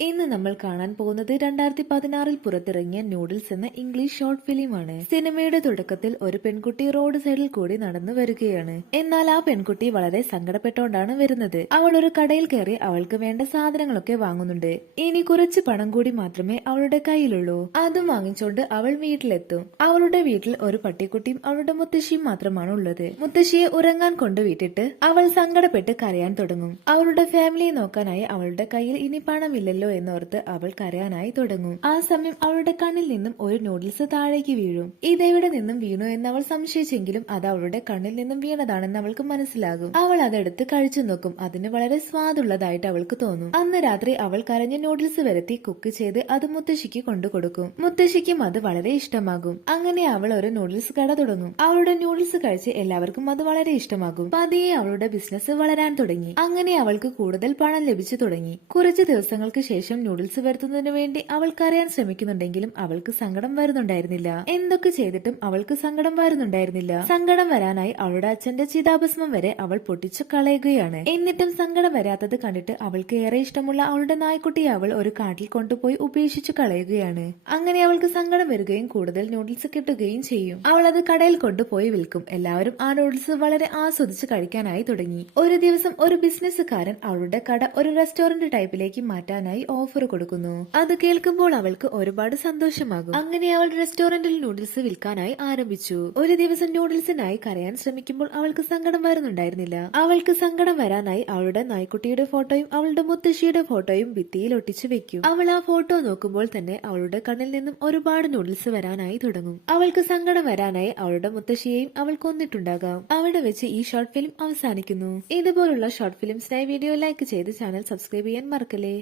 ഇന്ന് നമ്മൾ കാണാൻ പോകുന്നത് 2016 പുറത്തിറങ്ങിയ നൂഡിൽസ് എന്ന ഇംഗ്ലീഷ് ഷോർട്ട് ഫിലിമാണ്. സിനിമയുടെ തുടക്കത്തിൽ ഒരു പെൺകുട്ടി റോഡ് സൈഡിൽ കൂടി നടന്നു വരികയാണ്. എന്നാൽ ആ പെൺകുട്ടി വളരെ സങ്കടപ്പെട്ടുകൊണ്ടാണ് വരുന്നത്. അവൾ ഒരു കടയിൽ കയറി അവൾക്ക് വേണ്ട സാധനങ്ങളൊക്കെ വാങ്ങുന്നുണ്ട്. ഇനി കുറച്ച് പണം കൂടി മാത്രമേ അവളുടെ കയ്യിലുള്ളൂ. അതും വാങ്ങിച്ചുകൊണ്ട് അവൾ വീട്ടിലെത്തും. അവളുടെ വീട്ടിൽ ഒരു പട്ടിക്കുട്ടിയും അവളുടെ മുത്തശ്ശിയും മാത്രമാണ് ഉള്ളത്. മുത്തശ്ശിയെ ഉറങ്ങാൻ കൊണ്ടുവിട്ടിട്ട് അവൾ സങ്കടപ്പെട്ട് കരയാൻ തുടങ്ങും. അവളുടെ ഫാമിലിയെ നോക്കാനായി അവളുടെ കയ്യിൽ ഇനി പണമില്ലല്ലോ എന്നോർത്ത് അവൾ കരയാനായി തുടങ്ങും. ആ സമയം അവളുടെ കണ്ണിൽ നിന്നും ഒരു നൂഡിൽസ് താഴേക്ക് വീഴും. ഇതെവിടെ നിന്നും വീണു എന്ന് അവൾ സംശയിച്ചെങ്കിലും അത് അവളുടെ കണ്ണിൽ നിന്നും വീണതാണെന്ന് അവൾക്ക് മനസ്സിലാകും. അവൾ അതെടുത്ത് കഴിച്ചു നോക്കും. അതിന് വളരെ സ്വാദുള്ളതായിട്ട് അവൾക്ക് തോന്നും. അന്ന് രാത്രി അവൾ കരഞ്ഞ നൂഡിൽസ് വരുത്തി കുക്ക് ചെയ്ത് അത് മുത്തശ്ശിക്ക് കൊണ്ടുകൊടുക്കും. മുത്തശ്ശിക്കും അത് വളരെ ഇഷ്ടമാകും. അങ്ങനെ അവൾ ഒരു നൂഡിൽസ് കട തുടങ്ങും. അവളുടെ നൂഡിൽസ് കഴിച്ച് എല്ലാവർക്കും അത് വളരെ ഇഷ്ടമാകും. പതിയെ അവളുടെ ബിസിനസ് വളരാൻ തുടങ്ങി. അങ്ങനെ അവൾക്ക് കൂടുതൽ പണം ലഭിച്ചു തുടങ്ങി. കുറച്ച് ദിവസങ്ങൾക്ക് ശേഷം നൂഡിൽസ് വരുത്തുന്നതിനു വേണ്ടി അവൾ കരയാൻ ശ്രമിക്കുന്നുണ്ടെങ്കിലും അവൾക്ക് സങ്കടം വരുന്നുണ്ടായിരുന്നില്ല. എന്തൊക്കെ ചെയ്തിട്ടും അവൾക്ക് സങ്കടം വരുന്നുണ്ടായിരുന്നില്ല. സങ്കടം വരാനായി അവളുടെ അച്ഛന്റെ ചിതാഭസ്മം വരെ അവൾ പൊട്ടിച്ചു കളയുകയാണ്. എന്നിട്ടും സങ്കടം വരാത്തത് കണ്ടിട്ട് അവൾക്ക് ഏറെ ഇഷ്ടമുള്ള അവളുടെ നായ്ക്കുട്ടിയെ അവൾ ഒരു കാട്ടിൽ കൊണ്ടുപോയി ഉപേക്ഷിച്ചു കളയുകയാണ്. അങ്ങനെ അവൾക്ക് സങ്കടം വരികയും കൂടുതൽ നൂഡിൽസ് കിട്ടുകയും ചെയ്യും. അവൾ അത് കടയിൽ കൊണ്ടുപോയി വിൽക്കും. എല്ലാവരും ആ നൂഡിൽസ് വളരെ ആസ്വദിച്ച് കഴിക്കാനായി തുടങ്ങി. ഒരു ദിവസം ഒരു ബിസിനസ്സുകാരൻ അവളുടെ കട ഒരു റെസ്റ്റോറന്റ് ടൈപ്പിലേക്ക് മാറ്റാനായി ഓഫർ കൊടുക്കുന്നു. അത് കേൾക്കുമ്പോൾ അവൾക്ക് ഒരുപാട് സന്തോഷമാകും. അങ്ങനെ അവൾ റെസ്റ്റോറന്റിൽ നൂഡിൽസ് വിൽക്കാനായി ആരംഭിച്ചു. ഒരു ദിവസം നൂഡിൽസിനായി കരയാൻ ശ്രമിക്കുമ്പോൾ അവൾക്ക് സങ്കടം വരുന്നുണ്ടായിരുന്നില്ല. അവൾക്ക് സങ്കടം വരാനായി അവളുടെ നായ്ക്കുട്ടിയുടെ ഫോട്ടോയും അവളുടെ മുത്തശ്ശിയുടെ ഫോട്ടോയും ഭിത്തിയിൽ ഒട്ടിച്ചു വെക്കും. അവൾ ആ ഫോട്ടോ നോക്കുമ്പോൾ തന്നെ അവളുടെ കണ്ണിൽ നിന്നും ഒരുപാട് നൂഡിൽസ് വരാനായി തുടങ്ങും. അവൾക്ക് സങ്കടം വരാനായി അവളുടെ മുത്തശ്ശിയെയും അവൾ കൊന്നിട്ടുണ്ടാകാം. അവിടെ വെച്ച് ഈ ഷോർട്ട് ഫിലിം അവസാനിക്കുന്നു. ഇതുപോലുള്ള ഷോർട്ട് ഫിലിംസിനായി വീഡിയോ ലൈക്ക് ചെയ്ത് ചാനൽ സബ്സ്ക്രൈബ് ചെയ്യാൻ മറക്കല്ലേ.